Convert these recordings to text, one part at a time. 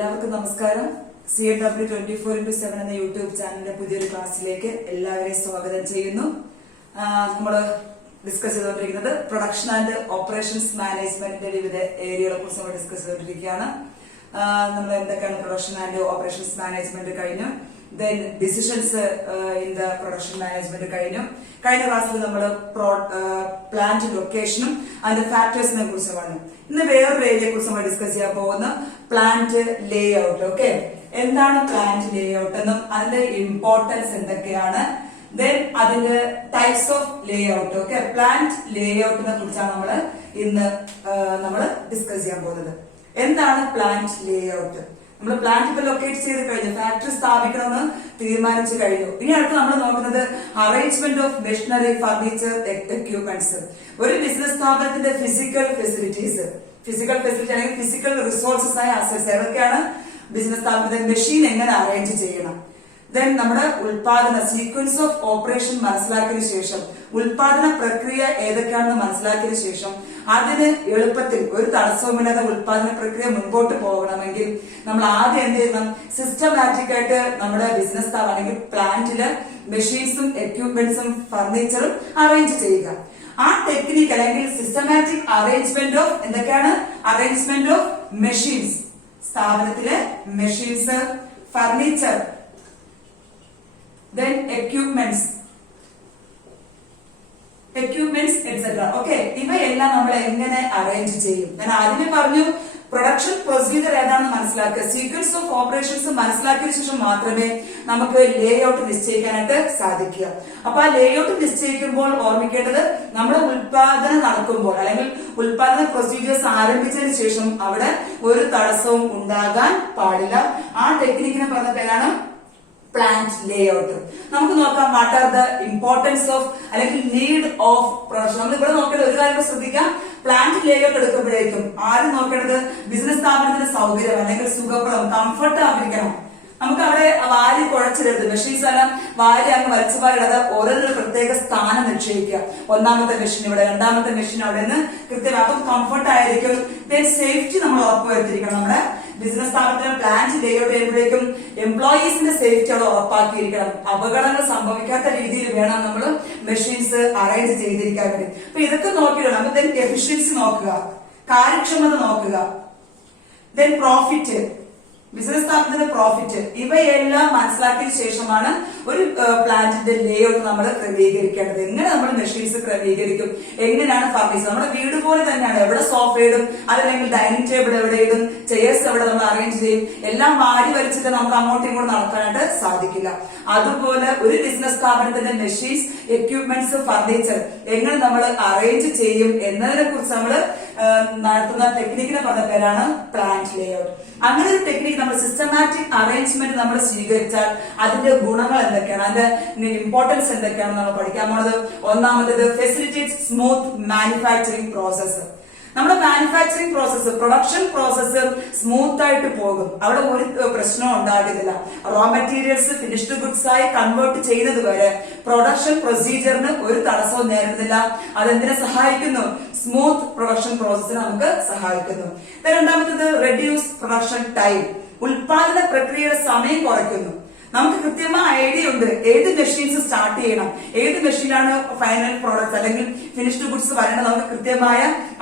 എല്ലാവർക്കും നമസ്കാരം. CW24x7 എന്ന യൂട്യൂബ് ചാനലിന്റെ പുതിയൊരു ക്ലാസ്സിലേക്ക് എല്ലാവരെയും സ്വാഗതം ചെയ്യുന്നു. നമ്മൾ ഡിസ്കസ് ചെയ്തുകൊണ്ടിരിക്കുന്നത് പ്രൊഡക്ഷൻ ആൻഡ് ഓപ്പറേഷൻസ് മാനേജ്മെന്റിന്റെ വിവിധ ഏരിയകളെ കുറിച്ച് നമ്മൾ ഡിസ്കസ് ചെയ്തുകൊണ്ടിരിക്കുകയാണ്. നമ്മൾ എന്തൊക്കെയാണ് പ്രൊഡക്ഷൻ ആൻഡ് ഓപ്പറേഷൻസ് മാനേജ്മെന്റ് കഴിഞ്ഞു, then decisions in the production management കഴിഞ്ഞു. കഴിഞ്ഞ ക്ലാസ്സിൽ നമ്മൾ പ്ലാന്റ് ലൊക്കേഷനും അതിന്റെ ഫാക്ടേഴ്സിനെ കുറിച്ച് പറഞ്ഞു. ഇന്ന് വേറൊരു ഏരിയയെ കുറിച്ച് നമ്മൾ ഡിസ്കസ് ചെയ്യാൻ പോകുന്ന പ്ലാന്റ് ലേ ഔട്ട്. ഓക്കെ, എന്താണ് പ്ലാന്റ് ലേ ഔട്ട് എന്നും അതിന്റെ ഇമ്പോർട്ടൻസ് എന്തൊക്കെയാണ്, ദെൻ അതിന്റെ types of layout. Okay, plant ലേ ഔട്ടിനെ കുറിച്ചാണ് നമ്മൾ ഇന്ന് ഡിസ്കസ് ചെയ്യാൻ പോകുന്നത്. എന്താണ് പ്ലാന്റ് ലേ ഔട്ട്? നമ്മൾ പ്ലാന്റ് ഇപ്പൊ ലൊക്കേറ്റ് ചെയ്ത് കഴിഞ്ഞു, ഫാക്ടറി സ്ഥാപിക്കണമെന്ന് തീരുമാനിച്ചു കഴിഞ്ഞു. ഇനി അടുത്ത് നമ്മൾ നോക്കുന്നത് arrangement of machinery, furniture, equipments. ഒരു ബിസിനസ് സ്ഥാപനത്തിന്റെ ഫിസിക്കൽ ഫെസിലിറ്റീസ് അല്ലെങ്കിൽ ഫിസിക്കൽ റിസോഴ്സസ് ആയ അസറ്റ്സ് ഏതൊക്കെയാണ്? ബിസിനസ് സ്ഥാപനത്തിന്റെ മെഷീൻ എങ്ങനെ അറേഞ്ച് ചെയ്യണം, ദെൻ നമ്മുടെ ഉൽപാദന സീക്വൻസ് ഓഫ് ഓപ്പറേഷൻ മനസ്സിലാക്കിയതിനു ശേഷം, ഉൽപാദന പ്രക്രിയ ഏതൊക്കെയാണെന്ന് മനസ്സിലാക്കിയതിനു ശേഷം അതിന് എളുപ്പത്തിൽ ഒരു തടസ്സവുമില്ലാതെ ഉൽപാദന പ്രക്രിയ മുൻപോട്ട് പോകണമെങ്കിൽ നമ്മൾ ആദ്യം എന്ത് ചെയ്യണം? സിസ്റ്റമാറ്റിക് ആയിട്ട് നമ്മുടെ ബിസിനസ് സ്ഥാപനം അല്ലെങ്കിൽ പ്ലാന്റില് മെഷീൻസും എക്യുപ്മെന്റ്സും ഫർണിച്ചറും അറേഞ്ച് ചെയ്യുക. ആ ടെക്നിക്ക് അല്ലെങ്കിൽ സിസ്റ്റമാറ്റിക് അറേഞ്ച്മെന്റ് ഓഫ് എന്തൊക്കെയാണ്? അറേഞ്ച്മെന്റ് ഓഫ് മെഷീൻസ്, സ്ഥാപനത്തിലെ machines, furniture, then equipments etc. Okay, ഇവയെല്ലാം നമ്മൾ എങ്ങനെ അറേഞ്ച് ചെയ്യും? ഞാൻ ആദ്യമേ പറഞ്ഞു പ്രൊഡക്ഷൻ പ്രൊസീജിയർ ഏതാണെന്ന് മനസ്സിലാക്കുക, സീക്വൻസ് ഓഫ് ഓപ്പറേഷൻസ് മനസ്സിലാക്കിയ ശേഷം മാത്രമേ നമുക്ക് ലേ ഔട്ട് നിശ്ചയിക്കാനായിട്ട് സാധിക്കുക. അപ്പൊ ആ ലേ ഔട്ട് നിശ്ചയിക്കുമ്പോൾ ഓർമ്മിക്കേണ്ടത്, നമ്മുടെ ഉൽപാദനം നടക്കുമ്പോൾ അല്ലെങ്കിൽ ഉൽപാദന പ്രൊസീജിയേഴ്സ് ആരംഭിച്ചതിന് ശേഷം അവിടെ ഒരു തടസ്സവും ഉണ്ടാകാൻ പാടില്ല. ആ ടെക്നിക്കിനെ പറഞ്ഞ പേരാണ് പ്ലാന്റ് ലേ ഔട്ട്. നമുക്ക് നോക്കാം what are the importance of അല്ലെങ്കിൽ നീഡ് ഓഫ് പ്രൊഡക്ഷൻ. നമ്മൾ ഇവിടെ നോക്കേണ്ടത് ഒരു കാര്യം ശ്രദ്ധിക്കാം, പ്ലാന്റ് ലേ ഔട്ട് എടുക്കുമ്പോഴേക്കും ആരും നോക്കേണ്ടത് ബിസിനസ് സ്ഥാപനത്തിന്റെ സൗകര്യം അല്ലെങ്കിൽ സുഖപ്രദം, കംഫർട്ട് ആയിരിക്കണം. നമുക്ക് അവിടെ വാരി കുഴച്ചിടരുത്, മെഷീൻസ് എല്ലാം വാരി അങ്ങ് വലിച്ചുപാരിടാതെ ഓരോന്നിനും പ്രത്യേക സ്ഥാനം നിശ്ചയിക്കുക. ഒന്നാമത്തെ മെഷീൻ ഇവിടെ, രണ്ടാമത്തെ മെഷീൻ അവിടെ നിന്ന് കൃത്യമായി, അപ്പം കംഫർട്ട് ആയിരിക്കും. ദെൻ സേഫ്റ്റി നമ്മൾ ഉറപ്പുവരുത്തിയിരിക്കണം. നമ്മുടെ ബിസിനസ് സ്ഥാപനത്തിന് പ്ലാന്റ് ലേ ഔട്ട് ചെയ്യുമ്പോഴേക്കും എംപ്ലോയീസിന്റെ സേഫ്റ്റി അവിടെ ഉറപ്പാക്കിയിരിക്കണം. അപകടങ്ങൾ സംഭവിക്കാത്ത രീതിയിൽ വേണം നമ്മൾ മെഷീൻസ് അറേഞ്ച് ചെയ്തിരിക്കാൻ വേണ്ടി. അപ്പൊ ഇതൊക്കെ നോക്കിയിട്ട് നമുക്ക് എഫിഷ്യൻസി നോക്കുക, കാര്യക്ഷമത നോക്കുക, ദെൻ പ്രോഫിറ്റ്, ബിസിനസ് സ്ഥാപനത്തിന്റെ പ്രോഫിറ്റ്, ഇവയെല്ലാം മനസ്സിലാക്കിയ ശേഷമാണ് ഒരു പ്ലാന്റിന്റെ ലേ ഔട്ട് നമ്മൾ ക്രമീകരിക്കേണ്ടത്. എങ്ങനെ നമ്മൾ മെഷീൻസ് ക്രമീകരിക്കും, എങ്ങനെയാണ് ഫർണിച്ചർ, നമ്മുടെ വീട് പോലെ തന്നെയാണ്. എവിടെ സോഫ ഇടും, അതല്ലെങ്കിൽ ഡൈനിങ് ടേബിൾ എവിടെ ഇടും, ചെയർസ് എവിടെ നമ്മൾ അറേഞ്ച് ചെയ്യും, എല്ലാം വാരി വലിച്ചിട്ട് നമുക്ക് അങ്ങോട്ടും ഇങ്ങോട്ടും നടക്കാനായിട്ട് സാധിക്കില്ല. അതുപോലെ ഒരു ബിസിനസ് സ്ഥാപനത്തിന്റെ മെഷീൻസ്, എക്യുപ്മെന്റ്സ്, ഫർണിച്ചർ എങ്ങനെ നമ്മൾ അറേഞ്ച് ചെയ്യും എന്നതിനെ കുറിച്ച് നമ്മൾ നടത്തുന്ന ടെക്നിക്കിനെ പറഞ്ഞ പേരാണ് പ്ലാന്റ് ലേ ഔട്ട്. അങ്ങനെ ഒരു ടെക്നിക്ക് നമ്മൾ സിസ്റ്റമാറ്റിക് അറേഞ്ച്മെന്റ് നമ്മൾ സ്വീകരിച്ചാൽ അതിന്റെ ഗുണങ്ങൾ എന്തൊക്കെയാണ്, അതിന്റെ ഇമ്പോർട്ടൻസ് എന്തൊക്കെയാണെന്ന് നമ്മൾ പഠിക്കാൻ പോണത്. ഒന്നാമത്തേത് ഫെസിലിറ്റേറ്റ് സ്മൂത്ത് മാനുഫാക്ചറിംഗ് പ്രോസസ്. നമ്മുടെ manufacturing process, production process smooth ആയിട്ട് പോകും, അവിടെ ഒരു പ്രശ്നവും ഉണ്ടാകുന്നില്ല. റോ മെറ്റീരിയൽസ് ഫിനിഷ്ഡ് ഗുഡ്സ് ആയി കൺവേർട്ട് ചെയ്യുന്നത് വരെ പ്രൊഡക്ഷൻ പ്രൊസീജിയറിന് ഒരു തടസ്സവും നേരിടുന്നില്ല. അതെന്തിനെ സഹായിക്കുന്നു? സ്മൂത്ത് പ്രൊഡക്ഷൻ പ്രോസസ്സിന് നമുക്ക് സഹായിക്കുന്നു. രണ്ടാമത്തേത് റെഡ്യൂസ് പ്രൊഡക്ഷൻ ടൈം, ഉൽപാദന പ്രക്രിയയുടെ സമയം കുറയ്ക്കുന്നു. നമുക്ക് കൃത്യമായ ഐഡിയ ഉണ്ട് ഏത് മെഷീൻസ് സ്റ്റാർട്ട് ചെയ്യണം, ഏത് മെഷീനാണ് ഫൈനൽ പ്രോഡക്റ്റ് അല്ലെങ്കിൽ ഫിനിഷ്ഡ് ഗുഡ്സ് വരണം. നമുക്ക് കൃത്യമായ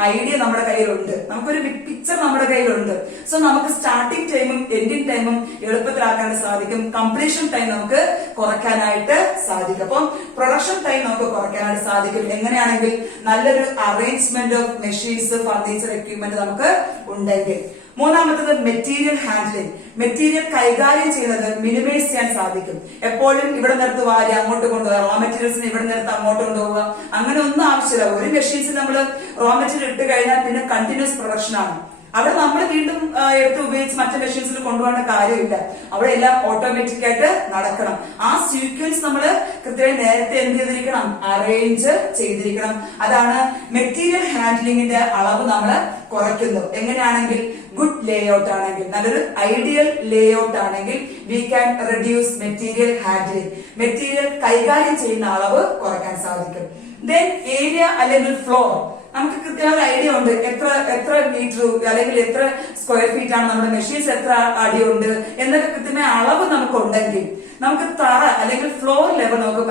ഐഡിയ നമ്മുടെ കയ്യിലുണ്ട്, നമുക്കൊരു ബിഗ് പിക്ചർ നമ്മുടെ കയ്യിലുണ്ട്. സോ നമുക്ക് സ്റ്റാർട്ടിംഗ് ടൈമും എൻഡിങ് ടൈമും എളുപ്പത്തിലാക്കാൻ സാധിക്കും. കംപ്ലീഷൻ ടൈം നമുക്ക് കുറയ്ക്കാനായിട്ട് സാധിക്കും. അപ്പം പ്രൊഡക്ഷൻ ടൈം നമുക്ക് കുറയ്ക്കാനായിട്ട് സാധിക്കും. എങ്ങനെയാണെങ്കിൽ നല്ലൊരു arrangement of machines, furniture, equipment നമുക്ക് ഉണ്ടെങ്കിൽ. മൂന്നാമത്തത് മെറ്റീരിയൽ ഹാൻഡ്ലിംഗ്, മെറ്റീരിയൽ കൈകാര്യം ചെയ്യുന്നത് മിനിമൈസ് ചെയ്യാൻ സാധിക്കും. എപ്പോഴും ഇവിടെ നിർത്ത് വാരി അങ്ങോട്ട് കൊണ്ടുപോകുക, റോ മെറ്റീരിയൽസിന് ഇവിടെ നിർത്ത് അങ്ങോട്ട് കൊണ്ടുപോകുക, അങ്ങനെ ഒന്നും ആവശ്യമില്ല. ഒരു മെഷീൻസ് നമ്മൾ റോ മെറ്റീരിയൽ ഇട്ട് കഴിഞ്ഞാൽ പിന്നെ കണ്ടിന്യൂസ് പ്രൊഡക്ഷൻ ആണ്. അവിടെ നമ്മൾ വീണ്ടും എടുത്ത് ഉപയോഗിച്ച് മറ്റു മെഷീൻസിൽ കൊണ്ടുപോകേണ്ട കാര്യമില്ല. അവിടെ എല്ലാം ഓട്ടോമാറ്റിക് ആയിട്ട് നടക്കണം. ആ സീക്വൻസ് നമ്മൾ കൃത്യമായി നേരത്തെ എന്ത് ചെയ്തിരിക്കണം? അറേഞ്ച് ചെയ്തിരിക്കണം. അതാണ് മെറ്റീരിയൽ ഹാൻഡ്ലിംഗിന്റെ അളവ് നമ്മൾ കുറയ്ക്കുന്നു. എങ്ങനെയാണെങ്കിൽ ഗുഡ് ലേ ഔട്ട് ആണെങ്കിൽ, നല്ലൊരു ഐഡിയൽ ലേ ഔട്ട് ആണെങ്കിൽ we can reduce material handling, material കൈകാര്യം ചെയ്യുന്ന അളവ് കുറയ്ക്കാൻ സാധിക്കും. ദെൻ ഏരിയ അല്ലെങ്കിൽ ഫ്ലോർ, നമുക്ക് കൃത്യമായ ഒരു ഐഡിയ ഉണ്ട് എത്ര മീറ്റർ അല്ലെങ്കിൽ എത്ര സ്ക്വയർ ഫീറ്റ് ആണ് നമ്മുടെ മെഷീൻസ്, എത്ര അടിയുണ്ട് എന്നൊക്കെ കൃത്യമായ അളവ് നമുക്ക് ഉണ്ടെങ്കിൽ നമുക്ക് തറ അല്ലെങ്കിൽ ഫ്ലോർ ലെവൽ നമുക്ക്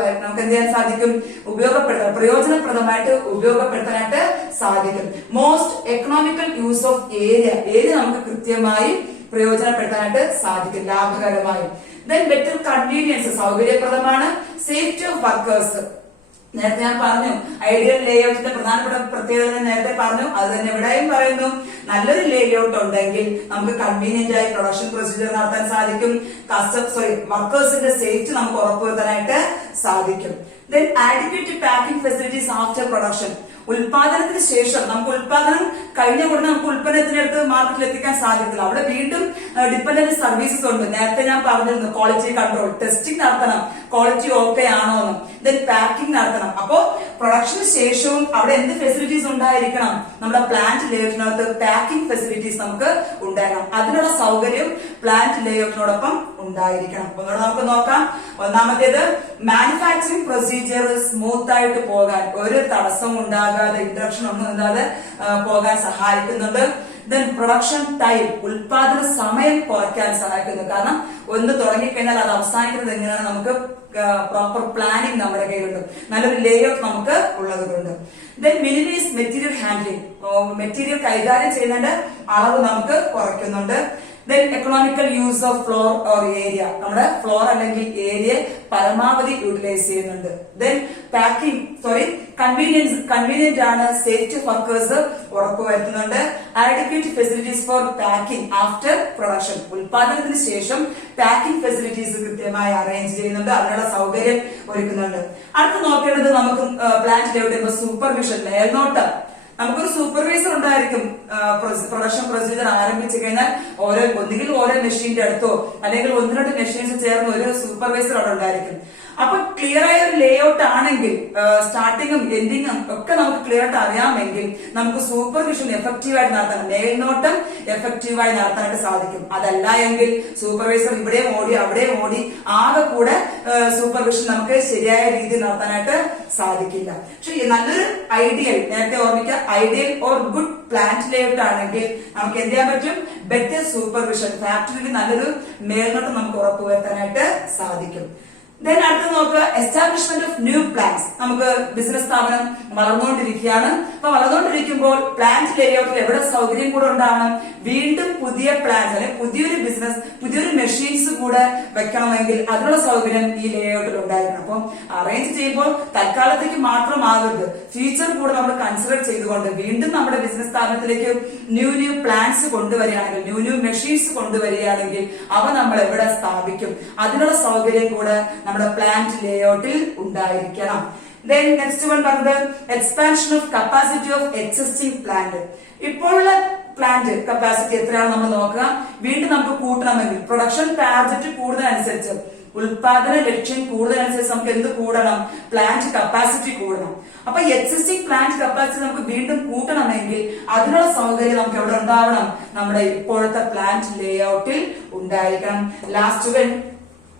എന്ത് ചെയ്യാൻ സാധിക്കും, പ്രയോജനപ്രദമായിട്ട് ഉപയോഗപ്പെടുത്താനായിട്ട് സാധിക്കും. Most economical use of area നമുക്ക് കൃത്യമായി പ്രയോജനപ്പെടുത്താനായിട്ട് സാധിക്കും, ലാഭകരമായി. ദെൻ ബെറ്റർ കൺവീനിയൻസ്, സൗകര്യപ്രദമാണ്. സേഫ്റ്റി ഓഫ് വർക്കേഴ്സ്, നേരത്തെ ഞാൻ പറഞ്ഞു ഐഡിയൽ ലേഔട്ടിന്റെ പ്രധാനപ്പെട്ട പ്രത്യേകത നേരത്തെ പറഞ്ഞു, അത് തന്നെ ഇവിടെയും പറയുന്നു. നല്ലൊരു ലേഔട്ട് ഉണ്ടെങ്കിൽ നമുക്ക് കൺവീനിയന്റ് ആയി പ്രൊഡക്ഷൻ പ്രൊസീജിയർ നടത്താൻ സാധിക്കും. വർക്കേഴ്സിന്റെ സേഫ്റ്റി നമുക്ക് ഉറപ്പുവരുത്താനായിട്ട് സാധിക്കും. Then adequate packing facilities after production, ഉൽപാദനത്തിന് ശേഷം നമുക്ക് ഉൽപാദനം കഴിഞ്ഞ ഉടനെ നമുക്ക് ഉൽപ്പന്നത്തിനടുത്ത് മാർക്കറ്റിൽ എത്തിക്കാൻ സാധിക്കില്ല. അവിടെ വീണ്ടും ഡിപെൻഡന്റ് സർവീസസ് ഉണ്ട്. നേരത്തെ ഞാൻ പറഞ്ഞിരുന്നു ക്വാളിറ്റി കൺട്രോൾ, ടെസ്റ്റിംഗ് നടത്തണം, ക്വാളിറ്റി ഓക്കെ ആണോ എന്ന്. ദെൻ പാക്കിംഗ് നടത്തണം. അപ്പോ പ്രൊഡക്ഷന് ശേഷവും അവിടെ എന്ത് ഫെസിലിറ്റീസ് ഉണ്ടായിരിക്കണം, നമ്മുടെ പ്ലാന്റ് ലേഔട്ടിനകത്ത് പാക്കിംഗ് ഫെസിലിറ്റീസ് നമുക്ക് ഉണ്ടായിരിക്കണം. അതിനുള്ള സൗകര്യം പ്ലാന്റ് ലേഔട്ടിനോടൊപ്പം ഉണ്ടായിരിക്കണം. ഒന്നുകൂടെ നമുക്ക് നോക്കാം. ഒന്നാമത്തേത് മാനുഫാക്ചറിംഗ് പ്രൊസീജിയർ സ്മൂത്ത് ആയിട്ട് പോകാൻ, ഒരു തടസ്സം ഉണ്ടാകാതെ, ഇന്ററപ്ഷൻ ഒന്നും ഇല്ലാതെ പോകാൻ സഹായിക്കുന്നുണ്ട്. ദെൻ പ്രൊഡക്ഷൻ ടൈം, ഉൽപാദന സമയം കുറയ്ക്കാൻ സഹായിക്കുന്നു. കാരണം ഒന്ന് തുടങ്ങിക്കഴിഞ്ഞാൽ അത് അവസാനിക്കുന്നത് എങ്ങനെയാണ് നമുക്ക് പ്രോപ്പർ പ്ലാനിങ് നമ്മുടെ കയ്യിലുണ്ട്, നല്ലൊരു ലേഔട്ട് നമുക്ക് ഉള്ളതുകൊണ്ട്. Then minimise material handling, material കൈകാര്യം ചെയ്യുന്നതിന്റെ അളവ് നമുക്ക് കുറയ്ക്കുന്നുണ്ട്. Then economical use of floor or area, നമ്മുടെ ഫ്ലോർ അല്ലെങ്കിൽ ഏരിയ പരമാവധി യൂട്ടിലൈസ് ചെയ്യുന്നുണ്ട്. ദെൻ കൺവീനിയന്റ് ആണ്. സേഫ്റ്റി വർക്കേഴ്സ് ഉറപ്പുവരുത്തുന്നുണ്ട്. Adequate facilities for packing after production, ഉൽപാദനത്തിന് ശേഷം പാക്കിംഗ് ഫെസിലിറ്റീസ് കൃത്യമായി അറേഞ്ച് ചെയ്യുന്നുണ്ട്, അതിനുള്ള സൗകര്യം ഒരുക്കുന്നുണ്ട്. അടുത്ത് നോക്കേണ്ടത് നമുക്ക് പ്ലാന്റിലേക്ക് സൂപ്പർവിഷൻ, മേൽനോട്ടം. നമുക്കൊരു സൂപ്പർവൈസർ ഉണ്ടായിരിക്കും. പ്രൊഡക്ഷൻ പ്രൊസീജിയർ ആരംഭിച്ചു കഴിഞ്ഞാൽ ഒന്നുകിൽ ഓരോ മെഷീന്റെ അടുത്തോ അല്ലെങ്കിൽ ഒന്ന് രണ്ട് മെഷീൻസ് ചേർന്ന് ഒരു സൂപ്പർവൈസർ അവിടെ ഉണ്ടായിരിക്കും. അപ്പൊ ക്ലിയർ ആയ ഒരു ലേഔട്ട് ആണെങ്കിൽ സ്റ്റാർട്ടിങ്ങും എൻഡിങ്ങും ഒക്കെ നമുക്ക് ക്ലിയർ ആയിട്ട് അറിയാമെങ്കിൽ നമുക്ക് സൂപ്പർവിഷൻ എഫക്റ്റീവായിട്ട് നടത്താൻ, മേൽനോട്ടം എഫക്റ്റീവായി നടത്താനായിട്ട് സാധിക്കും. അതല്ല എങ്കിൽ സൂപ്പർവൈസർ ഇവിടെയും ഓടി അവിടെയും ഓടി ആകെ കൂടെ സൂപ്പർവിഷൻ നമുക്ക് ശരിയായ രീതിയിൽ നടത്താനായിട്ട് സാധിക്കില്ല. പക്ഷെ നല്ലൊരു ഐഡിയൽ, നേരത്തെ ഓർമ്മിക്കുക, ideal or good plant layout ആണെങ്കിൽ നമുക്ക് എന്ത് ചെയ്യാൻ പറ്റും, ബെറ്റർ സൂപ്പർവിഷൻ, ഫാക്ടറിയിൽ നല്ലൊരു മേൽനോട്ടം നമുക്ക് ഉറപ്പുവരുത്താനായിട്ട് സാധിക്കും. ദെൻ അടുത്ത് നോക്കുക, എസ്റ്റാബ്ലിഷ്മെന്റ് ഓഫ് ന്യൂ പ്ലാന്റ്സ്. നമുക്ക് ബിസിനസ് സ്ഥാപനം വളർന്നുകൊണ്ടിരിക്കുകയാണ്. അപ്പൊ വളർന്നുകൊണ്ടിരിക്കുമ്പോൾ പ്ലാന്റ് ലേഔട്ടിൽ എവിടെ സൗകര്യം കൂടെ ഉണ്ടാവണം, വീണ്ടും പുതിയ പ്ലാന്റ്സ് അല്ലെങ്കിൽ പുതിയൊരു മെഷീൻസ് കൂടെ വെക്കണമെങ്കിൽ അതിനുള്ള സൗകര്യം ഈ ലേഔട്ടിൽ ഉണ്ടായിരിക്കണം. അപ്പം അറേഞ്ച് ചെയ്യുമ്പോൾ തൽക്കാലത്തേക്ക് മാത്രമാകരുത്, ഫ്യൂച്ചർ കൂടെ നമ്മൾ കൺസിഡർ ചെയ്തുകൊണ്ട് വീണ്ടും നമ്മുടെ ബിസിനസ് സ്ഥാപനത്തിലേക്ക് ന്യൂ പ്ലാന്റ്സ് കൊണ്ടുവരികയാണെങ്കിൽ, ന്യൂ മെഷീൻസ് കൊണ്ടുവരികയാണെങ്കിൽ അവ നമ്മൾ എവിടെ സ്ഥാപിക്കും, അതിനുള്ള സൗകര്യം കൂടെ നമ്മുടെ പ്ലാന്റ് ലേഔട്ടിൽ ഉണ്ടായിരിക്കണം. ദെൻ നെക്സ്റ്റ് വൺ പറഞ്ഞത് expansion of capacity of existing plant. ഇപ്പോഴുള്ള പ്ലാന്റ് കപ്പാസിറ്റി എത്രയാണ് നമ്മൾ നോക്കുക. വീണ്ടും നമുക്ക് കൂട്ടണമെങ്കിൽ പ്രൊഡക്ഷൻ ടാർഗറ്റ് കൂടുന്നതനുസരിച്ച്, ഉൽപാദന ലക്ഷ്യം കൂടുതലനുസരിച്ച് നമുക്ക് എന്ത് കൂടണം, പ്ലാന്റ് കപ്പാസിറ്റി കൂടണം. അപ്പൊ എക്സിസ്റ്റിംഗ് പ്ലാന്റ് കപ്പാസിറ്റി നമുക്ക് വീണ്ടും കൂട്ടണമെങ്കിൽ അതിനുള്ള സൗകര്യം നമുക്ക് എവിടെ ഉണ്ടാവണം, നമ്മുടെ ഇപ്പോഴത്തെ പ്ലാന്റ് ലേഔട്ടിൽ ഉണ്ടായിരിക്കണം. Last one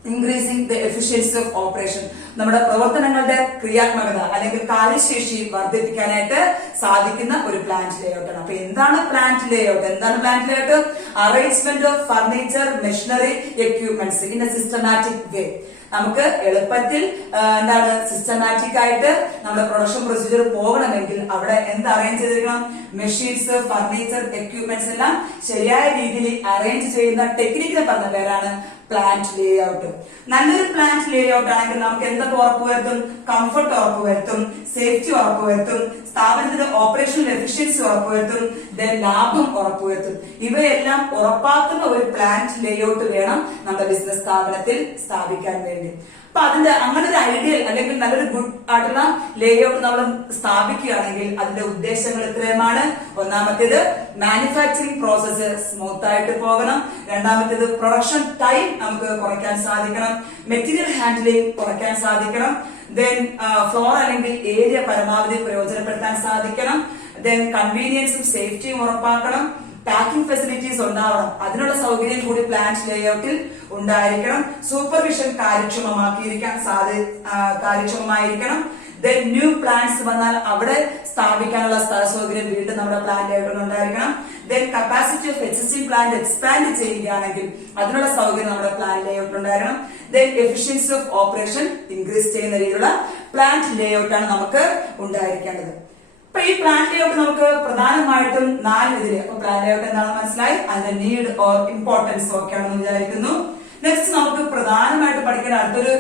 increasing the efficiency of operation, നമ്മുടെ പ്രവർത്തനങ്ങളുടെ ക്രിയാത്മകത അല്ലെങ്കിൽ കാര്യശേഷി വർദ്ധിപ്പിക്കാനായിട്ട് സാധിക്കുന്ന ഒരു പ്ലാന്റ് ലേഔട്ടാണ്. അപ്പൊ എന്താണ് plant layout? Arrangement of furniture, machinery, equipments in A systematic way. നമുക്ക് എളുപ്പത്തിൽ സിസ്റ്റമാറ്റിക് ആയിട്ട് നമ്മുടെ പ്രൊഡക്ഷൻ പ്രൊസീജിയർ പോകണമെങ്കിൽ അവിടെ എന്ത് അറേഞ്ച് ചെയ്തിരിക്കണം, മെഷീൻസ്, ഫർണിച്ചർ, എക്യുപ്മെന്റ്സ് എല്ലാം ശരിയായ രീതിയിൽ അറേഞ്ച് ചെയ്യുന്ന ടെക്നിക്കിനെ പറഞ്ഞ പേരാണ് പ്ലാന്റ് ലേഔട്ട്. നല്ലൊരു പ്ലാന്റ് ലേഔട്ട് ആണെങ്കിൽ നമുക്ക് എന്തൊക്കെ ഉറപ്പുവരുത്തും, കംഫർട്ട് ഉറപ്പുവരുത്തും, സേഫ്റ്റി ഉറപ്പുവരുത്തും, സ്ഥാപനത്തിന്റെ ഓപ്പറേഷണൽ എഫിഷ്യൻസി ഉറപ്പുവരുത്തും, ലാഭം ഉറപ്പുവരുത്തും. ഇവയെല്ലാം ഉറപ്പാക്കുന്ന ഒരു പ്ലാന്റ് ലേഔട്ട് വേണം നമ്മുടെ ബിസിനസ് സ്ഥാപനത്തിൽ സ്ഥാപിക്കാൻ വേണ്ടി. അപ്പൊ അതിന്റെ അങ്ങനെ ഒരു ഐഡിയൽ അല്ലെങ്കിൽ നല്ലൊരു ഗുഡ് ആയിട്ടുള്ള ലേഔട്ട് നമ്മൾ സ്ഥാപിക്കുകയാണെങ്കിൽ അതിന്റെ ഉദ്ദേശങ്ങൾ ഇത്രയുമാണ്. ഒന്നാമത്തേത് മാനുഫാക്ചറിംഗ് പ്രോസസ്സ് സ്മൂത്ത് ആയിട്ട് പോകണം. രണ്ടാമത്തേത് പ്രൊഡക്ഷൻ ടൈം നമുക്ക് കുറയ്ക്കാൻ സാധിക്കണം. മെറ്റീരിയൽ ഹാൻഡ്ലിംഗ് കുറയ്ക്കാൻ സാധിക്കണം. ദെൻ ഫ്ലോർ അല്ലെങ്കിൽ ഏരിയ പരമാവധി പ്രയോജനപ്പെടുത്താൻ സാധിക്കണം. ദെൻ കൺവീനിയൻസും സേഫ്റ്റിയും ഉറപ്പാക്കണം. പാക്കിംഗ് ഫെസിലിറ്റീസ് ഉണ്ടാവണം, അതിനുള്ള സൗകര്യം കൂടി പ്ലാന്റ് ലേഔട്ടിൽ ഉണ്ടായിരിക്കണം. സൂപ്പർവിഷൻ കാര്യക്ഷമമായിരിക്കണം. ദെൻ ന്യൂ പ്ലാന്റ്സ് വന്നാൽ അവിടെ സ്ഥാപിക്കാനുള്ള സ്ഥല സൗകര്യം വീണ്ടും നമ്മുടെ പ്ലാൻ ലേഔട്ടിൽ ഉണ്ടായിരിക്കണം. Then capacity of existing plant expand ചെയ്യുകയാണെങ്കിൽ അതിനുള്ള സൗകര്യം നമ്മുടെ പ്ലാൻ ലേഔട്ടിൽ ഉണ്ടായിരിക്കണം. Then efficiency of operation increase ചെയ്യുന്ന രീതിയിലുള്ള പ്ലാന്റ് ലേഔട്ടാണ് നമുക്ക് ഉണ്ടായിരിക്കേണ്ടത്. അപ്പൊ ഈ പ്ലാൻ ലേഔട്ട് നമുക്ക് പ്രധാനമായിട്ടും 4 ഇതില്. അപ്പൊ പ്ലാൻ ലേഔട്ട് എന്താണെന്ന് മനസ്സിലായി, അതിന്റെ നീഡ് ഓർ ഇമ്പോർട്ടൻസ് ഒക്കെയാണെന്ന് വിചാരിക്കുന്നു. നെക്സ്റ്റ് നമുക്ക് പ്രധാനമായിട്ട് പഠിക്കേണ്ട അടുത്തൊരു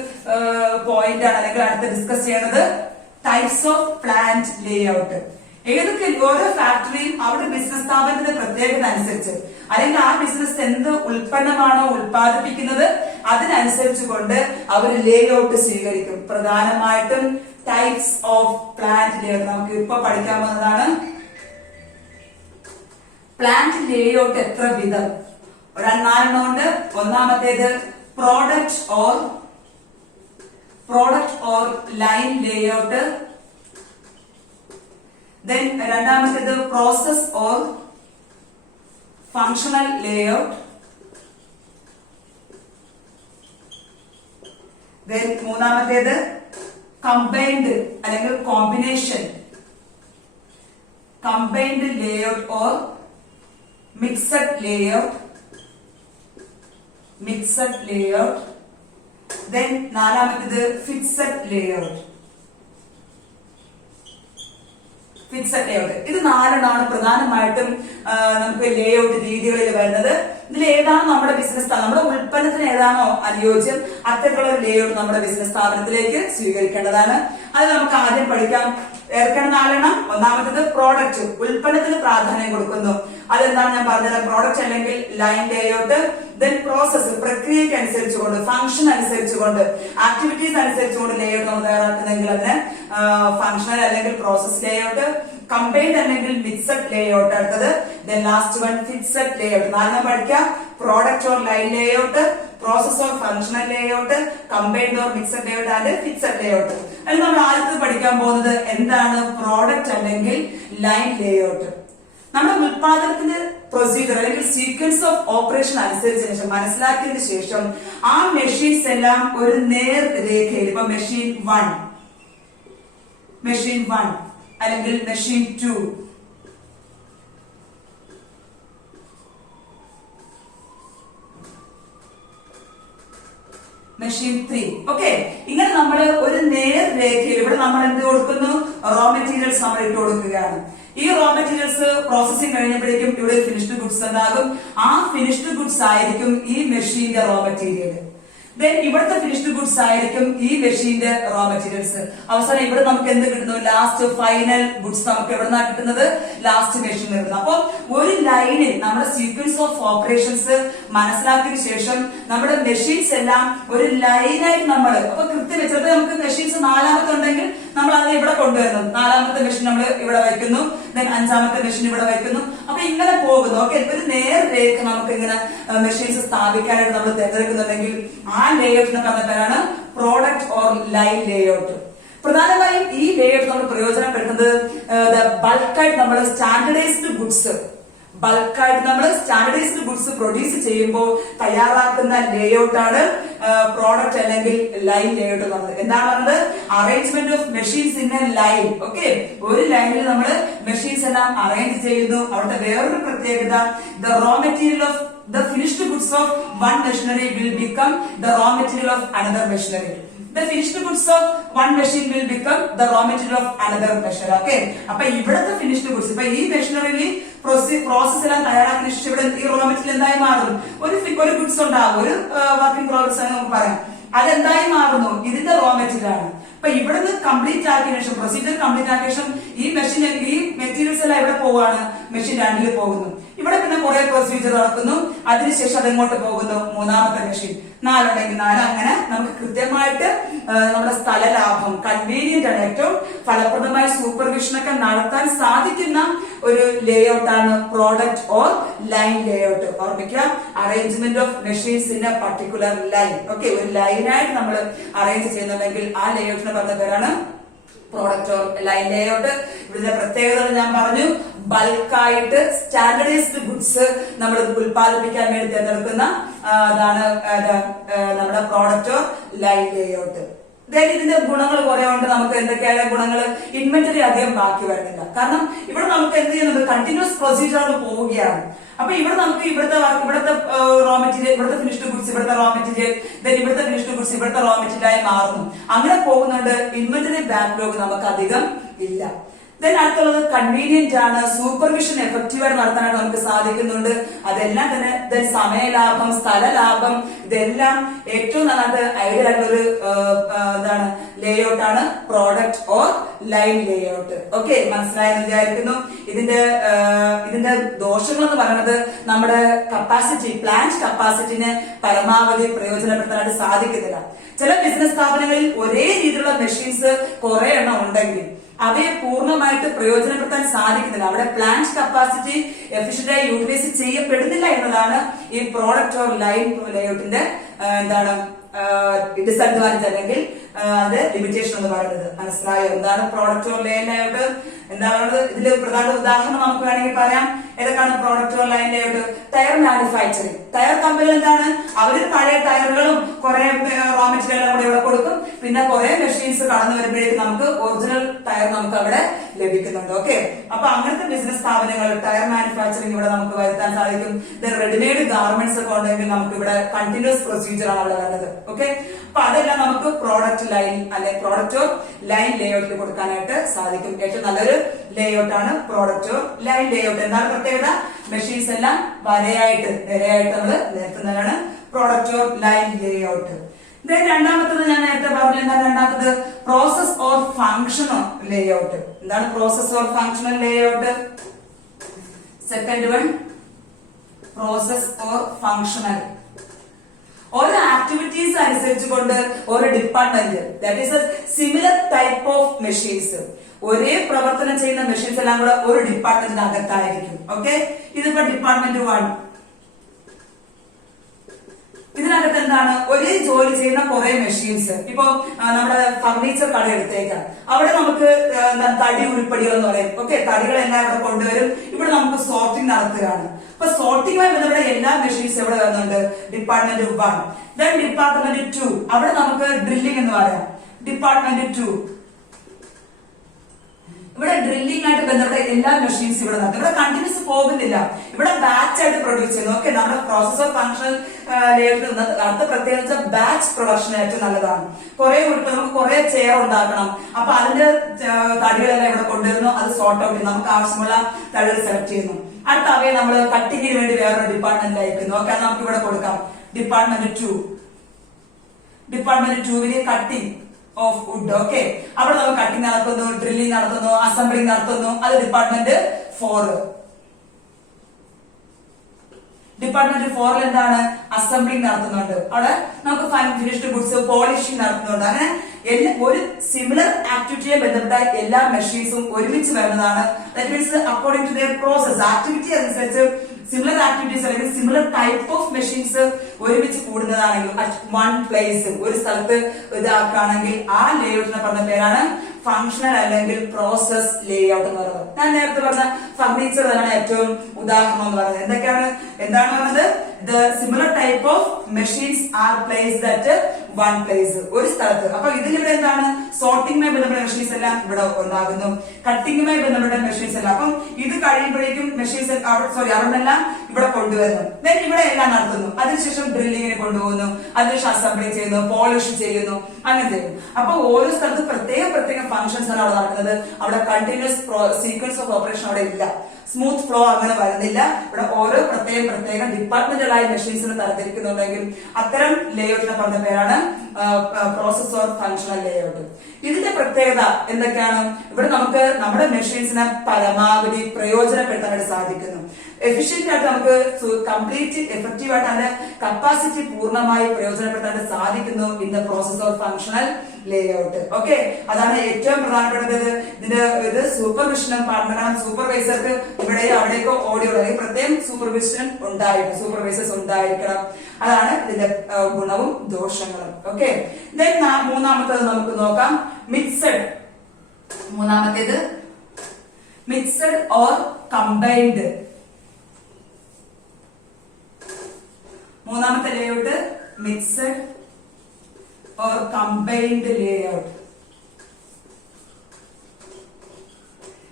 പോയിന്റ് ആണ്, അല്ലെങ്കിൽ അടുത്ത് ഡിസ്കസ് ചെയ്യുന്നത് ടൈപ്സ് ഓഫ് പ്ലാന്റ് ലേഔട്ട്. ഏതൊക്കെ ഓരോ ഫാക്ടറിയും അവരുടെ ബിസിനസ് സ്ഥാപനത്തിന്റെ പ്രത്യേകത അനുസരിച്ച്, അല്ലെങ്കിൽ ആ ബിസിനസ് എന്ത് ഉൽപ്പന്നമാണോ ഉൽപ്പാദിപ്പിക്കുന്നത് അതിനനുസരിച്ച് കൊണ്ട് അവർ ലേഔട്ട് സ്വീകരിക്കും. പ്രധാനമായിട്ടും ടൈപ്സ് ഓഫ് പ്ലാന്റ് ലേഔട്ട് നമുക്ക് ഇപ്പൊ പഠിക്കാൻ പോകുന്നതാണ്. പ്ലാന്റ് ലേഔട്ട് എത്ര വിധം? 4 ഉണ്ട്. ഒന്നാമത്തേത് product or line layout. Then രണ്ടാമത്തേത് process or functional layout. Then മൂന്നാമത്തേത് കമ്പൈൻഡ് അല്ലെങ്കിൽ combined layout or mixed layout. Then നാലാമത്തേത് ഫിക്സഡ് ലേഔട്ട്. ഇത് 4 പ്രധാനമായിട്ടും നമുക്ക് ലേഔട്ട് രീതികളിൽ വരുന്നത്. ഇതിൽ ഏതാണ് നമ്മുടെ ബിസിനസ്, നമ്മുടെ ഉൽപ്പന്നത്തിന് ഏതാണോ അനുയോജ്യം അത്തരത്തിലുള്ള ലേഔട്ട് നമ്മുടെ ബിസിനസ് സ്ഥാപനത്തിലേക്ക് സ്വീകരിക്കേണ്ടതാണ്. അത് നമുക്ക് ആദ്യം പഠിക്കാം. ഏർക്കണം 4. ഒന്നാമത്തേത് പ്രോഡക്റ്റ്, ഉൽപ്പന്നത്തിന് പ്രാധാന്യം കൊടുക്കുന്നു. അതെന്താണ് ഞാൻ പറഞ്ഞത്, പ്രോഡക്റ്റ് അല്ലെങ്കിൽ ലൈൻ ലേഔട്ട്. ദെൻ പ്രോസസ്, പ്രക്രിയക്ക് അനുസരിച്ചുകൊണ്ട്, ഫംഗ്ഷൻ അനുസരിച്ചുകൊണ്ട്, ആക്ടിവിറ്റീസ് അനുസരിച്ചുകൊണ്ട് ലേഔട്ട് നമ്മൾ തയ്യാറാക്കുന്നെങ്കിൽ അതിന് ഫംഗ്ഷണൽ അല്ലെങ്കിൽ പ്രോസസ് ലേഔട്ട്. കമ്പൈൻഡ് അല്ലെങ്കിൽ മിക്സഡ് ലേഔട്ട് അടുത്തത്. Then last one fixed layout. 4 പഠിക്കാം. Product or line layout, process or functional layout, combined or mixed layout and fixed layout. അതിൽ നമ്മൾ ആദ്യത്തെ പഠിക്കാൻ പോകുന്നത് എന്താണ് പ്രോഡക്റ്റ് അല്ലെങ്കിൽ ലൈൻ ലേഔട്ട്. നമ്മുടെ ഉൽപാദനത്തിന്റെ പ്രൊസീജിയർ അല്ലെങ്കിൽ സീക്വൻസ് ഓഫ് ഓപ്പറേഷൻ അനുസരിച്ചതിന് ശേഷം മനസ്സിലാക്കിയതിനു ശേഷം ആ മെഷീൻസ് എല്ലാം ഒരു നേർ രേഖയിൽ, ഇപ്പൊ മെഷീൻ 1 അല്ലെങ്കിൽ മെഷീൻ 2, മെഷീൻ 3. ഓക്കെ, ഇങ്ങനെ നമ്മൾ ഒരു നേർ രേഖയിൽ ഇവിടെ നമ്മൾ എന്ത് കൊടുക്കുന്നു, റോ മെറ്റീരിയൽസ് നമ്മൾ ഇട്ട് കൊടുക്കുകയാണ്. ഈ റോ മെറ്റീരിയൽസ് പ്രോസസിംഗ് കഴിഞ്ഞപ്പോഴേക്കും ഇവിടെ ഫിനിഷ്ഡ് ഗുഡ്സ് ഉണ്ടാകും. ആ ഫിനിഷ്ഡ് ഗുഡ്സ് ആയിരിക്കും ഈ മെഷീന്റെ റോ മെറ്റീരിയൽ. ദെൻ ഇവിടുത്തെ ഫിനിഷ്ഡ് ഗുഡ്സ് ആയിരിക്കും ഈ മെഷീന്റെ റോ മെറ്റീരിയൽസ്. അവസാനം ഇവിടെ നമുക്ക് എന്ത് കിട്ടുന്നു, ലാസ്റ്റ് ഫൈനൽ ഗുഡ്സ് നമുക്ക് എവിടുന്നാ കിട്ടുന്നത്, ലാസ്റ്റ് മെഷീനിൽ കിട്ടുന്നത്. അപ്പൊ ഒരു ലൈനിൽ നമ്മുടെ സീക്വൻസ് ഓഫ് ഓപ്പറേഷൻസ് മനസ്സിലാക്കിയതിനു ശേഷം നമ്മുടെ മെഷീൻസ് എല്ലാം ഒരു ലൈനായിട്ട് നമ്മൾ അപ്പൊ കൃത്യം ചിലപ്പോൾ നമുക്ക് മെഷീൻസ് 4ാമത്തെ ഉണ്ടെങ്കിൽ നമ്മൾ അതിനെ ഇവിടെ കൊണ്ടുവരുന്നു. 4ാമത്തെ മെഷീൻ നമ്മൾ ഇവിടെ വയ്ക്കുന്നു. ദെൻ 5ാമത്തെ മെഷീൻ ഇവിടെ വയ്ക്കുന്നു. അപ്പൊ ഇങ്ങനെ പോകുന്നു. ഓക്കെ, ഒരു നേർ രേഖ നമുക്ക് ഇങ്ങനെ മെഷീൻസ് സ്ഥാപിക്കാനായിട്ട് നമ്മൾ തിരഞ്ഞെടുക്കുന്നുണ്ടെങ്കിൽ ആ ലേഔട്ടിനെ പറഞ്ഞ പേരാണ് പ്രോഡക്റ്റ് ഓർ ലൈൻ ലേഔട്ട്. പ്രധാനമായും ഈ ലേഔട്ട് നമ്മൾ പ്രയോജനപ്പെടുന്നത് ബൾക്കായിട്ട് നമ്മൾ സ്റ്റാൻഡർഡൈസ്ഡ് ഗുഡ്സ് പ്രൊഡ്യൂസ് ചെയ്യുമ്പോൾ തയ്യാറാക്കുന്ന ലേഔട്ട് ആണ് പ്രോഡക്റ്റ് അല്ലെങ്കിൽ ലൈൻ ലേഔട്ട് എന്ന് പറഞ്ഞത്. എന്താണ് പറഞ്ഞത്, arrangement of machines in A line. Okay, ഒരു ലൈനിൽ നമ്മൾ മെഷീൻസ് എല്ലാം അറേഞ്ച് ചെയ്യുന്നു. അവിടുത്തെ വേറൊരു പ്രത്യേകത, the raw material of the finished goods of one machinery will become the raw material of another machinery. The finished goods of one machine will become the raw material of another machinery. Okay, അപ്പൊ ഇവിടുത്തെ finished goods ഇപ്പൊ ഈ മെഷീനറിയിൽ process എല്ലാം തയ്യാറാക്കിയ ശേഷം ഇവിടെ ഈ raw material എന്തായി മാറും, ഒരു ഗുഡ്സ് ഉണ്ടാവും, ഒരു വർക്കിംഗ് പ്രോഗ്രസ് എന്ന് നമുക്ക് പറയാം. അതെന്തായി മാറുന്നു, ഇതിന്റെ റോ മെറ്റീരിയൽ ആണ്. അപ്പൊ ഇവിടുന്ന് കംപ്ലീറ്റ് ആക്കിയ ശേഷം, പ്രൊസീജിയർ കംപ്ലീറ്റ് ആക്കിയ ശേഷം ഈ മെറ്റീരിയൽസ് എല്ലാം ഇവിടെ പോവാണ്, മെഷീൻ 2ൽ പോകുന്നു. ഇവിടെ പിന്നെ കുറെ പ്രൊസീജിയർ നടക്കുന്നു. അതിനുശേഷം അതെങ്ങോട്ട് പോകുന്നു, 3ാമത്തെ മെഷീൻ. 4 ഉണ്ടെങ്കിൽ 4. അങ്ങനെ നമുക്ക് കൃത്യമായിട്ട് നമ്മുടെ സ്ഥല ലാഭം, കൺവീനിയന്റ് ആണ്, ഏറ്റവും ഫലപ്രദമായ സൂപ്പർവിഷനൊക്കെ നടത്താൻ സാധിക്കുന്ന ഒരു ലേഔട്ട് ആണ് പ്രോഡക്റ്റ് ഓർ ലൈൻ ലേഔട്ട്. ഓർമ്മിക്കുക, arrangement of machines in A particular line. Okay, ഒരു ലൈനായിട്ട് നമ്മൾ അറേഞ്ച് ചെയ്യുന്നുണ്ടെങ്കിൽ ആ ലേഔട്ടിനെ പറഞ്ഞ പേരാണ് പ്രോഡക്റ്റ് ഓർ ലൈൻ ലേഔട്ട്. ഇവിടുത്തെ പ്രത്യേകതകൾ ഞാൻ പറഞ്ഞു. ബൾക്കായിട്ട് സ്റ്റാൻഡർഡൈസ്ഡ് ഗുഡ്സ് നമ്മൾ ഉൽപ്പാദിപ്പിക്കാൻ വേണ്ടി തിരഞ്ഞെടുക്കുന്ന അതാണ് നമ്മുടെ പ്രോഡക്റ്റ് ഓർ ലൈൻ ലേഔട്ട്. ഇതിന്റെ ഗുണങ്ങൾ കുറെ ഉണ്ട്. നമുക്ക് എന്തൊക്കെയാണ് ഗുണങ്ങൾ? ഇൻവെന്ററി അധികം ബാക്കി വരുന്നില്ല. കാരണം ഇവിടെ നമുക്ക് എന്ത് ചെയ്യുന്നുണ്ട്? കണ്ടിന്യൂസ് പ്രൊസീജിയർ പോവുകയാണ്. അപ്പൊ ഇവിടെ നമുക്ക് ഇവിടുത്തെ റോ മെറ്റീരിയൽ, ഇവിടുത്തെ ഫിനിഷ്ഡ് ഗുഡ്സ്, ഇവിടുത്തെ റോ മെറ്റീരിയൽ, ഇവിടുത്തെ ഫിനിഷ്ഡ് ഗുഡ്സ് ഇവിടുത്തെ റോ മെറ്റീരിയലായി മാറുന്നു. അങ്ങനെ പോകുന്നുണ്ട്. ഇൻവെന്ററി ബാക്ക്ലോഗ് നമുക്ക് അധികം ഇല്ല. അടുത്തുള്ളത് കൺവീനിയന്റ് ആണ്. സൂപ്പർവിഷൻ എഫക്റ്റീവായിട്ട് നടത്താനായിട്ട് നമുക്ക് സാധിക്കുന്നുണ്ട്. അതെല്ലാം തന്നെ സമയലാഭം, സ്ഥല ലാഭം, ഇതെല്ലാം ഏറ്റവും നന്നായിട്ട് ഐഡിയൽ ആയിട്ടുള്ള ഒരു ലേഔട്ട് ആണ് product or line layout. Okay, മനസ്സിലായെന്ന് വിചാരിക്കുന്നു. ഇതിന്റെ ദോഷങ്ങൾ എന്ന് പറയുന്നത് നമ്മുടെ കപ്പാസിറ്റി, പ്ലാന്റ് കപ്പാസിറ്റിനെ പരമാവധി പ്രയോജനപ്പെടുത്താനായിട്ട് സാധിക്കുന്നില്ല. ചില ബിസിനസ് സ്ഥാപനങ്ങളിൽ ഒരേ രീതിയിലുള്ള മെഷീൻസ് കുറെ എണ്ണം ഉണ്ടെങ്കിൽ അവയെ പൂർണ്ണമായിട്ട് പ്രയോജനപ്പെടുത്താൻ സാധിക്കുന്നില്ല. അവിടെ പ്ലാന്റ് കപ്പാസിറ്റി എഫിഷ്യന്റായി യൂട്ടിലൈസ് ചെയ്യപ്പെടുന്നില്ല എന്നതാണ് ഈ പ്രോഡക്റ്റ് ഓർ ലൈൻ ലേഔട്ടിന്റെ ഡിസഡ്വാൻറ്റേജ് അല്ലെങ്കിൽ അത് ലിമിറ്റേഷൻ എന്ന് പറയുന്നത്. മനസ്സിലായോ? എന്താണ് പ്രോഡക്റ്റ് ഓർ ലൈൻ ലേഔട്ട്? എന്താ പറയുന്നത്? ഇതിൽ പ്രധാന ഉദാഹരണം നമുക്ക് വേണമെങ്കിൽ പറയാം. ഏതൊക്കെയാണ് product or line layout? Tyre manufacturing. Tyre കമ്പനികൾ എന്താണ്? അവര് പഴയ ടയറുകളും കുറെ റോ മെറ്റീരിയലും കൂടെ ഇവിടെ കൊടുക്കും. പിന്നെ കുറെ മെഷീൻസ് കടന്നു വരുമ്പോഴേക്കും നമുക്ക് ഒറിജിനൽ ടയർ നമുക്ക് അവിടെ ലഭിക്കുന്നുണ്ട്. ഓക്കെ, അപ്പൊ അങ്ങനത്തെ ബിസിനസ് സ്ഥാപനങ്ങൾ ടയർ മാനുഫാക്ചറിങ് ഇവിടെ നമുക്ക് വരുത്താൻ സാധിക്കും. റെഡിമെയ്ഡ് ഗാർമെന്റ്സ് ഒക്കെ ഉണ്ടെങ്കിൽ നമുക്ക് ഇവിടെ കണ്ടിന്യൂസ് പ്രൊസീജിയർ ആണ് അവിടെ വരുന്നത്. ഓക്കെ, അപ്പൊ അതെല്ലാം നമുക്ക് പ്രോഡക്റ്റ് ലൈൻ അല്ലെ പ്രോഡക്റ്റ് ഓർ ലൈൻ ലേഔട്ടിൽ കൊടുക്കാനായിട്ട് സാധിക്കും. ഏറ്റവും നല്ലൊരു ലേഔട്ട് ആണ് പ്രോഡക്റ്റ് ഓർ ലൈൻ ലേഔട്ട്. എന്താണ് പ്രത്യേകത? മെഷീൻസ് എല്ലാം നിരയായിട്ട് നമ്മൾ നിരത്തുന്നതാണ് പ്രോഡക്റ്റ് ഓർ ലൈൻ ലേഔട്ട്. രണ്ടാമത്തത് ഞാൻ നേരത്തെ പറഞ്ഞു. എന്താണ് രണ്ടാമത്തത്? Process or functional layout. എന്താണ് process or functional layout? Second one process or functional. ഓരോ ആക്ടിവിറ്റീസ് അനുസരിച്ചുകൊണ്ട് ഓരോ department, that is a similar type of machines, ഒരേ പ്രവർത്തനം ചെയ്യുന്ന മെഷീൻസ് എല്ലാം കൂടെ ഒരു ഡിപ്പാർട്ട്മെന്റിന് അകത്തായിരിക്കും. ഓക്കെ, ഇതിപ്പോ ഡിപ്പാർട്ട്മെന്റ് 1. ഇതിനകത്ത് എന്താണ്? ഒരേ ജോലി ചെയ്യുന്ന കുറെ മെഷീൻസ്. ഇപ്പൊ നമ്മുടെ ഫർണിച്ചർ കട എടുത്തേക്കാം. അവിടെ നമുക്ക് തടി ഉരുപ്പടികൾ എന്ന് പറയും. ഓക്കെ, തടികളെല്ലാം ഇവിടെ കൊണ്ടുവരും. ഇവിടെ നമുക്ക് സോർട്ടിംഗ് നടത്തുകയാണ്. അപ്പൊ സോർട്ടിങ്ങുമായി ബന്ധപ്പെട്ട എല്ലാ മെഷീൻസ് എവിടെ വരുന്നുണ്ട്? ഡിപ്പാർട്ട്മെന്റ് 1. ഡിപ്പാർട്ട്മെന്റ് 2, അവിടെ നമുക്ക് ഡ്രില്ലിംഗ് എന്ന് പറയാം. ഡിപ്പാർട്ട്മെന്റ് 2 ഇവിടെ ഡ്രില്ലിംഗ് ആയിട്ട് ബന്ധപ്പെട്ട എല്ലാ മെഷീൻസ് ഇവിടെ നടത്തും. ഇവിടെ കണ്ടിന്യൂസ് പോകുന്നില്ല. ഇവിടെ ബാച്ച് ആയിട്ട് പ്രൊഡ്യൂസ് ചെയ്യുന്നു. ഓക്കെ, നമ്മുടെ പ്രോസസ് ഓഫ് ഫങ്ഷണൽ ലേഔട്ട് അടുത്ത പ്രത്യേകിച്ച് ബാച്ച് പ്രൊഡക്ഷൻ ഏറ്റവും നല്ലതാണ്. നമുക്ക് കുറെ ചെയർ ഉണ്ടാക്കണം. അപ്പൊ അതിന്റെ തടികളെല്ലാം ഇവിടെ കൊണ്ടുവരുന്നു. അത് സോർട്ട് ഔട്ട് ചെയ്യുന്നു. നമുക്ക് ആവശ്യമുള്ള തടികൾ സെലക്ട് ചെയ്യുന്നു. അടുത്ത അവയെ നമ്മൾ കട്ടിങ്ങിന് വേണ്ടി വേറൊരു ഡിപ്പാർട്ട്മെന്റ് അയക്കുന്നു. ഓക്കെ, അത് നമുക്ക് ഇവിടെ കൊടുക്കാം. Department 2. Department 2 cutting of wood. Okay, അവിടെ നമ്മൾ കട്ടിംഗ് നടത്തുന്നു, ഡ്രില്ലിംഗ് നടത്തുന്നു, അസംബ്ലിംഗ് നടത്തുന്നു. അത് ഡിപ്പാർട്ട്മെന്റ് 4. ഡിപ്പാർട്ട്മെന്റ് 4 എന്താണ്? അസംബ്ലിംഗ് നടത്തുന്നുണ്ട്. അവിടെ നമുക്ക് ഫിനിഷ്ഡ് ഗുഡ്സ് പോളിഷിംഗ് നടത്തുന്നുണ്ട്. അങ്ങനെ ഒരു സിമിലർ ആക്ടിവിറ്റിയെ ബന്ധപ്പെട്ട എല്ലാ മെഷീൻസും ഒരുമിച്ച് വരുന്നതാണ്. That means according to their process activity അനുസരിച്ച് സിമിലർ ആക്ടിവിറ്റീസ് അല്ലെങ്കിൽ സിമിലർ ടൈപ്പ് ഓഫ് മെഷീൻസ് ഒരുമിച്ച് കൂടുന്നതാണെങ്കിൽ അറ്റ് വൺ പ്ലേസ് ഒരു സ്ഥലത്ത് ഇതാക്കുകയാണെങ്കിൽ ആ ലേഔട്ടിനെ പറഞ്ഞ പേരാണ് ഫങ്ഷണൽ അല്ലെങ്കിൽ പ്രോസസ് ലേഔട്ട് എന്ന് പറയുന്നത്. ഞാൻ നേരത്തെ പറഞ്ഞ ഫർണിച്ചർ തന്നെയാണ് ഏറ്റവും ഉദാഹരണം എന്ന് പറയുന്നത്. എന്താണ് പറഞ്ഞത്? The similar type of machines are placed at one place, ഒരു സ്ഥലത്ത്. അപ്പൊ ഇതിലിവിടെ എന്താണ്? സോർട്ടിങ്ങുമായി ബന്ധപ്പെട്ട മെഷീൻസ് എല്ലാം ഇവിടെ ഉണ്ടാകുന്നു, കട്ടിങ്ങുമായി ബന്ധപ്പെട്ട മെഷീൻസ് എല്ലാം. അപ്പം ഇത് കഴിയുമ്പോഴേക്കും മെഷീൻസ് അവിടെല്ലാം ഇവിടെ കൊണ്ടുവരുന്നു. ദെൻ ഇവിടെ എല്ലാം നടത്തുന്നു. അതിനുശേഷം ഡ്രില്ലിങ്ങിന് കൊണ്ടുപോകുന്നു, അതിനുശേഷം അസംബ്ലി ചെയ്യുന്നു, പോളിഷ് ചെയ്യുന്നു, അങ്ങനെ ചെയ്യുന്നു. അപ്പൊ ഓരോ സ്ഥലത്ത് പ്രത്യേക ഫങ്ഷൻസ് ആണ് അവിടെ നടക്കുന്നത്. അവിടെ കണ്ടിന്യൂസ് സീക്വൻസ് ഓഫ് ഓപ്പറേഷൻ അവിടെ ഇല്ല. സ്മൂത്ത് ഫ്ലോ അങ്ങനെ വരുന്നില്ല. ഇവിടെ ഓരോ പ്രത്യേക ഡിപ്പാർട്ട്മെന്റലായ മെഷീൻസിന് തരത്തിരിക്കുന്നുണ്ടെങ്കിൽ അത്തരം ലേഔട്ടിനെ പറഞ്ഞ പേരാണ് പ്രോസസ് ഓർ ഫങ്ഷണൽ ലേഔട്ട്. ഇതിന്റെ പ്രത്യേകത എന്തൊക്കെയാണ്? ഇവിടെ നമുക്ക് നമ്മുടെ മെഷീൻസിനെ പരമാവധി പ്രയോജനപ്പെടുത്താനായിട്ട് സാധിക്കുന്നു. എഫിഷ്യന്റ് ആയിട്ട് നമുക്ക് കംപ്ലീറ്റ് എഫക്റ്റീവ് ആയിട്ട് അതിന്റെ കപ്പാസിറ്റി പൂർണ്ണമായി പ്രയോജനപ്പെടുത്താൻ സാധിക്കുന്നു in the process of functional layout. Okay, അതാണ് ഏറ്റവും പ്രധാനപ്പെട്ടത്. ഇത് സൂപ്പർവിഷനും കാരണം സൂപ്പർവൈസർക്ക് ഇവിടെ അവിടേക്കോ ഓഡിയോ അല്ലെങ്കിൽ പ്രത്യേകം സൂപ്പർവൈസേഴ്സ് ഉണ്ടായിരിക്കണം. അതാണ് ഇതിന്റെ ഗുണവും ദോഷങ്ങളും. ഓക്കെ, മൂന്നാമത്തേത് നമുക്ക് നോക്കാം. മൂന്നാമത്തേത് മിക്സഡ് ഓർ കമ്പൈൻഡ്. മൂന്നാമത്തെ layout mixed or combined layout.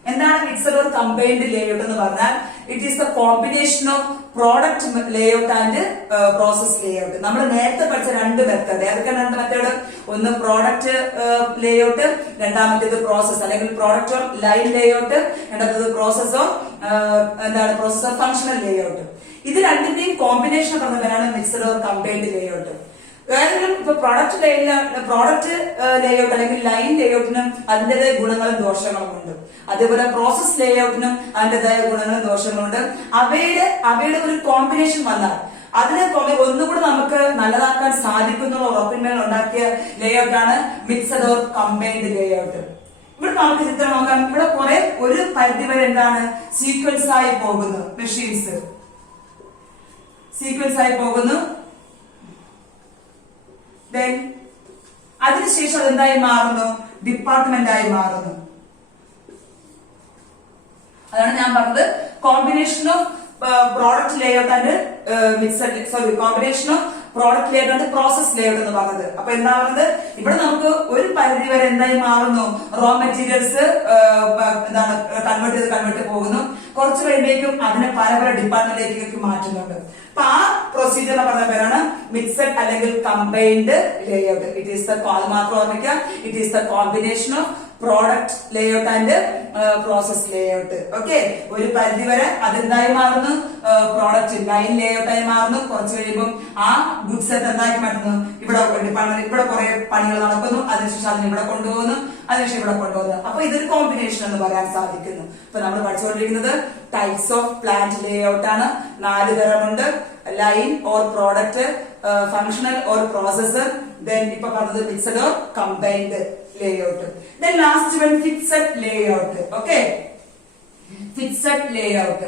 എന്താണ് മിക്സഡ് ഓർ കമ്പൈൻഡ് ലേഔട്ട് എന്ന് പറഞ്ഞാൽ it is the combination of product layout and process layout. നമ്മൾ നേരത്തെ പഠിച്ച രണ്ട് മെത്തേഡ്, ഏതൊക്കെയാണ് രണ്ട് മെത്തേഡ്? ഒന്ന് പ്രോഡക്റ്റ് ലേഔട്ട്, രണ്ടാമത്തേത് പ്രോസസ് അല്ലെങ്കിൽ പ്രോഡക്റ്റ് ഓർ ലൈൻ ലേഔട്ട്, രണ്ടാമത്തേത് process or process or functional layout. ഇത് രണ്ടിന്റെയും കോമ്പിനേഷൻ പറഞ്ഞവരാണ് മിക്സഡ് ഓർ കമ്പൈൻഡ് ലേഔട്ട്. ഏതെങ്കിലും ഇപ്പൊ പ്രോഡക്റ്റ് ലേഔട്ട് അല്ലെങ്കിൽ ലൈൻ ലേഔട്ടിനും അതിന്റേതായ ഗുണങ്ങളും ദോഷങ്ങളും ഉണ്ട്. അതേപോലെ പ്രോസസ് ലേഔട്ടിനും അതിന്റേതായ ഗുണങ്ങളും ദോഷങ്ങളും ഉണ്ട്. അവയുടെ ഒരു കോമ്പിനേഷൻ വന്നാൽ അതിനെ ഒന്നുകൂടി നമുക്ക് നല്ലതാക്കാൻ സാധിക്കുന്ന ഉറപ്പിന്മേൽ ഉണ്ടാക്കിയ ലേഔട്ടാണ് മിക്സഡ് ഓർ കമ്പൈൻഡ് ലേഔട്ട്. ഇവിടെ നമുക്ക് ചിത്രം നോക്കാം. ഇവിടെ കുറെ ഒരു പരിധിവരെ എന്താണ് സീക്വൻസ് ആയി പോകുന്നു, മെഷീൻസ് സീക്വൻസ് ആയി പോകുന്നു. അതിനുശേഷം അതെന്തായി മാറുന്നു? ഡിപ്പാർട്ട്മെന്റ് ആയി മാറുന്നു. അതാണ് ഞാൻ പറഞ്ഞത് combination of product layout and combination of product layout and process layout എന്ന് പറഞ്ഞത്. അപ്പൊ എന്താ പറഞ്ഞത്? ഇവിടെ നമുക്ക് ഒരു പരിധി വരെ എന്തായി മാറുന്നു? റോ മെറ്റീരിയൽസ് കൺവേർട്ട് പോകുന്നു. കുറച്ച് കഴിയുമ്പോഴേക്കും അതിനെ പല പല ഡിപ്പാർട്ട്മെന്റിലേക്ക് മാറ്റുന്നുണ്ട്. അപ്പൊ ആ പ്രൊസീജിയർ പറഞ്ഞ പേരാണ് മിക്സഡ് അല്ലെങ്കിൽ combined layout. It is the മാത്രം ഓർമ്മിക്കാം, it is the combination of product layout and process layout. Okay, ഒരു പരിധി വരെ അതെന്തായി മാറുന്നു? പ്രോഡക്റ്റ് ലൈൻ ലേഔട്ട് ആയി മാറുന്നു. കുറച്ച് കഴിയുമ്പോൾ ആ ഗുഡ്സ് എന്താക്കി മാറ്റുന്നു? ഇവിടെ കുറെ പണികൾ നടക്കുന്നു, അതിനുശേഷം അതിന് ഇവിടെ കൊണ്ടുപോകുന്നു, അതിനുശേഷം ഇവിടെ കൊണ്ടുപോകുന്നു. അപ്പൊ ഇതൊരു കോമ്പിനേഷൻ എന്ന് പറയാൻ സാധിക്കുന്നു. ഇപ്പൊ നമ്മൾ പഠിച്ചുകൊണ്ടിരിക്കുന്നത് ടൈപ്സ് ഓഫ് പ്ലാന്റ് ലേഔട്ട് ആണ്. 4 തരമുണ്ട്: line or product, functional or processor, ഇപ്പൊ പറഞ്ഞത് mixed or combined layout. Then last one, fixed layout. Okay, fixed layout.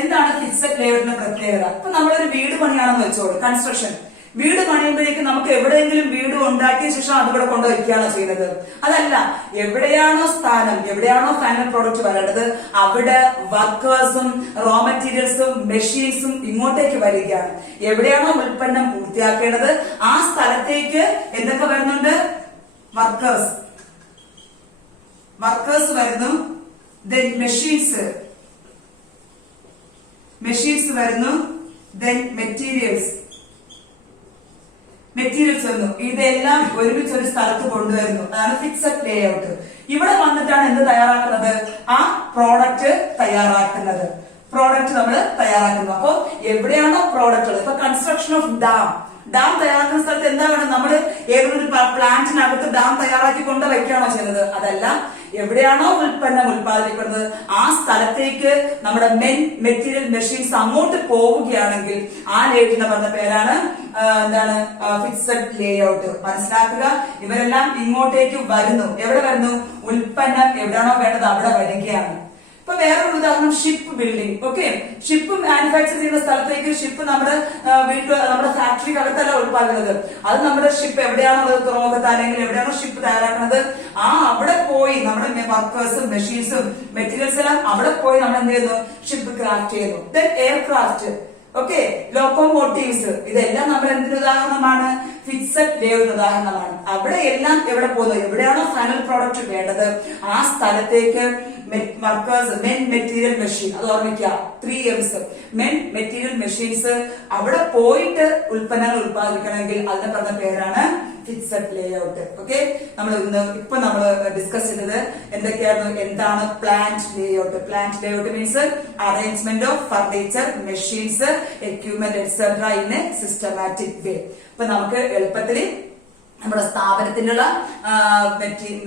എന്താണ് ഫിക്സഡ് ലേഔട്ടിന്റെ പ്രത്യേകത? ഇപ്പൊ നമ്മളൊരു വീട് പണിയാണെന്ന് വെച്ചോളൂ, കൺസ്ട്രക്ഷൻ. വീട് പണിയുമ്പോഴേക്കും നമുക്ക് എവിടെയെങ്കിലും വീട് ഉണ്ടാക്കിയ ശേഷം അതിവിടെ കൊണ്ടുവയ്ക്കുകയാണോ ചെയ്യുന്നത്? അതല്ല, എവിടെയാണോ സ്ഥാനം, എവിടെയാണോ ഫൈനൽ പ്രോഡക്റ്റ് വരേണ്ടത് അവിടെ വർക്കേഴ്സും റോ മെറ്റീരിയൽസും മെഷീൻസും ഇങ്ങോട്ടേക്ക് വരികയാണ്. എവിടെയാണോ ഉൽപ്പന്നം പൂർത്തിയാക്കേണ്ടത് ആ സ്ഥലത്തേക്ക് എന്തൊക്കെ വരുന്നുണ്ട്? വർക്കേഴ്സ് വരുന്നു. ദെൻ മെഷീൻസ് വരുന്നു. ദെൻ മെറ്റീരിയൽസ് വന്നു. ഇതെല്ലാം ഒരുമിച്ച് ഒരു സ്ഥലത്ത് കൊണ്ടുവരുന്നു. അതാണ് ഫിക്സഡ് ലേഔട്ട്. ഇവിടെ വന്നിട്ടാണ് എന്ത് തയ്യാറാക്കുന്നത്? ആ പ്രോഡക്റ്റ് തയ്യാറാക്കുന്നത്. അപ്പൊ എവിടെയാണോ പ്രോഡക്റ്റ് ഉള്ളത്, ഇപ്പൊ കൺസ്ട്രക്ഷൻ ഓഫ് ഡാം തയ്യാറാക്കുന്ന സ്ഥലത്ത് എന്താ വേണം? നമ്മൾ ഏതൊരു പ്ലാന്റിനകത്ത് ഡാം തയ്യാറാക്കി കൊണ്ട് വയ്ക്കുകയാണോ ചെയ്യുന്നത്? അതല്ല, എവിടെയാണോ ഉൽപ്പന്നം ഉൽപ്പാദിപ്പിക്കുന്നത് ആ സ്ഥലത്തേക്ക് നമ്മുടെ മെറ്റീരിയൽ മെഷീൻസ് അങ്ങോട്ട് പോവുകയാണെങ്കിൽ ആ ലേഔട്ടിനെ പറഞ്ഞ പേരാണ് ഫിക്സഡ് ലേഔട്ട്. മനസ്സിലാക്കുക, ഇവരെല്ലാം ഇങ്ങോട്ടേക്ക് വരുന്നു. എവിടെ വരുന്നു? ഉൽപ്പന്നം എവിടെയാണോ വേണ്ടത് അവിടെ വരികയാണ്. ഇപ്പൊ വേറൊരു ഉദാഹരണം, ship building. Okay, ship manufacture ചെയ്യുന്ന സ്ഥലത്തേക്ക് ഷിപ്പ് നമ്മുടെ ഫാക്ടറിക്ക് അകത്തല്ല ഉൽപ്പാദിക്കുന്നത്. അത് നമ്മുടെ ഷിപ്പ് എവിടെയാണുള്ളത്, തുറമുഖത്ത് അല്ലെങ്കിൽ എവിടെയാണോ ഷിപ്പ് തയ്യാറാക്കുന്നത് അവിടെ പോയി നമ്മുടെ വർക്കേഴ്സും മെഷീൻസും മെറ്റീരിയൽസ് എല്ലാം അവിടെ പോയി നമ്മൾ എന്ത് ചെയ്യുന്നു? ഷിപ്പ് ക്രാഫ്റ്റ് ചെയ്യുന്നു. ദെൻ എയർക്രാഫ്റ്റ്, ഓക്കെ, ലോക്കോമോട്ടീവ്സ്, ഇതെല്ലാം നമ്മൾ എന്തിന് ഉദാഹരണമാണ്? ഫിക്സഡ് ലേഔട്ട് ഉദാഹരണമാണ്. അവിടെ എല്ലാം എവിടെ പോകുന്നു? എവിടെയാണോ ഫൈനൽ പ്രോഡക്റ്റ് വേണ്ടത് ആ സ്ഥലത്തേക്ക് വർക്കേഴ്സ്, മെറ്റീരിയൽ മെഷീൻ, അത് ഓർമ്മിക്കുക, 3 M's, മെറ്റീരിയൽ മെഷീൻസ് അവിടെ പോയിട്ട് ഉൽപ്പന്നങ്ങൾ ഉൽപ്പാദിപ്പിക്കണമെങ്കിൽ അതിനെ പറഞ്ഞ പേരാണ് ഫിക്സഡ് ലേഔട്ട്. ഓക്കെ, ഇപ്പൊ നമ്മൾ ഡിസ്കസ് ചെയ്തത് എന്താണ് plant layout. Plant layout means arrangement of furniture, machines, equipment etcetera in A systematic way. ഇപ്പൊ നമുക്ക് എളുപ്പത്തിൽ നമ്മുടെ സ്ഥാപനത്തിലുള്ള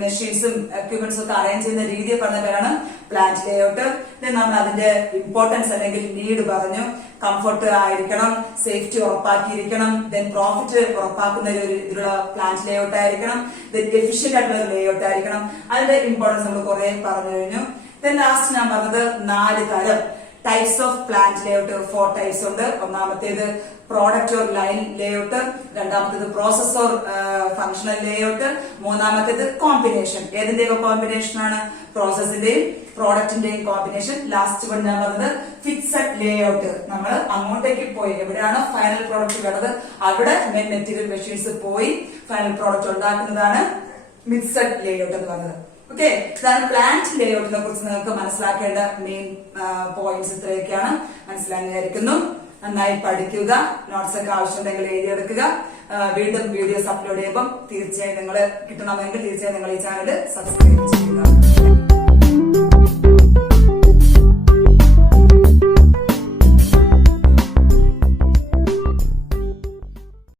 മെഷീൻസും എക്യുപ്മെന്റ്സും ഒക്കെ അറേഞ്ച് ചെയ്യുന്ന രീതിയെ പറഞ്ഞ പേരാണ് പ്ലാന്റ് ലേഔട്ട്. നമ്മൾ അതിന്റെ ഇമ്പോർട്ടൻസ് അല്ലെങ്കിൽ നീഡ് പറഞ്ഞു. കംഫർട്ട് ആയിരിക്കണം, സേഫ്റ്റി ഉറപ്പാക്കിയിരിക്കണം, ദെൻ പ്രോഫിറ്റ് ഉറപ്പാക്കുന്ന ഇതിലുള്ള പ്ലാന്റ് ലേഔട്ട് ആയിരിക്കണം, ദെൻ എഫിഷ്യന്റ് ആയിട്ടുള്ള ഒരു ലേഔട്ട് ആയിരിക്കണം. അതിന്റെ ഇമ്പോർട്ടൻസ് നമ്മൾ കുറെ പറഞ്ഞു കഴിഞ്ഞു. ദെൻ ലാസ്റ്റ് ഞാൻ പറഞ്ഞത് 4 തരം types of plant layout 4 types ഉണ്ട്. ഒന്നാമത്തേത് പ്രോഡക്റ്റ് ഓർ ലൈൻ ലേഔട്ട്, രണ്ടാമത്തേത് പ്രോസസ് ഓർ ഫങ്ഷണൽ ലേഔട്ട്, മൂന്നാമത്തേത് കോമ്പിനേഷൻ. ഏതിന്റെയൊക്കെ കോമ്പിനേഷൻ ആണ്? പ്രോസസ്സിന്റെയും പ്രോഡക്റ്റിന്റെയും കോമ്പിനേഷൻ. ലാസ്റ്റ് വൺ ഞാൻ പറഞ്ഞത് ഫിക്സഡ് ലേഔട്ട്. നമ്മൾ അങ്ങോട്ടേക്ക് പോയി എവിടെയാണോ ഫൈനൽ പ്രോഡക്റ്റ് വേണ്ടത് അവിടെ മെയിൻ മെറ്റീരിയൽ മെഷീൻസ് പോയി ഫൈനൽ പ്രോഡക്റ്റ് ഉണ്ടാക്കുന്നതാണ് മിക്സഡ് ലേഔട്ട് എന്ന് പറയുന്നത്. ഓക്കെ, ഇതാണ് പ്ലാന്റ് ലേഔട്ടിനെ കുറിച്ച് നിങ്ങൾക്ക് മനസ്സിലാക്കേണ്ട മെയിൻ പോയിന്റ്സ്. ഇത്രയൊക്കെയാണ് മനസ്സിലാക്കാൻ വിചാരിക്കുന്നു. നന്നായി പഠിക്കുക. നോട്ട്സ് ഒക്കെ ആവശ്യമുണ്ടെങ്കിൽ എഴുതിയെടുക്കുക. വീണ്ടും വീഡിയോസ് അപ്ലോഡ് ചെയ്യുമ്പോൾ തീർച്ചയായും നിങ്ങൾ കിട്ടണമെങ്കിൽ തീർച്ചയായും നിങ്ങൾ ഈ ചാനൽ സബ്സ്ക്രൈബ് ചെയ്യുക.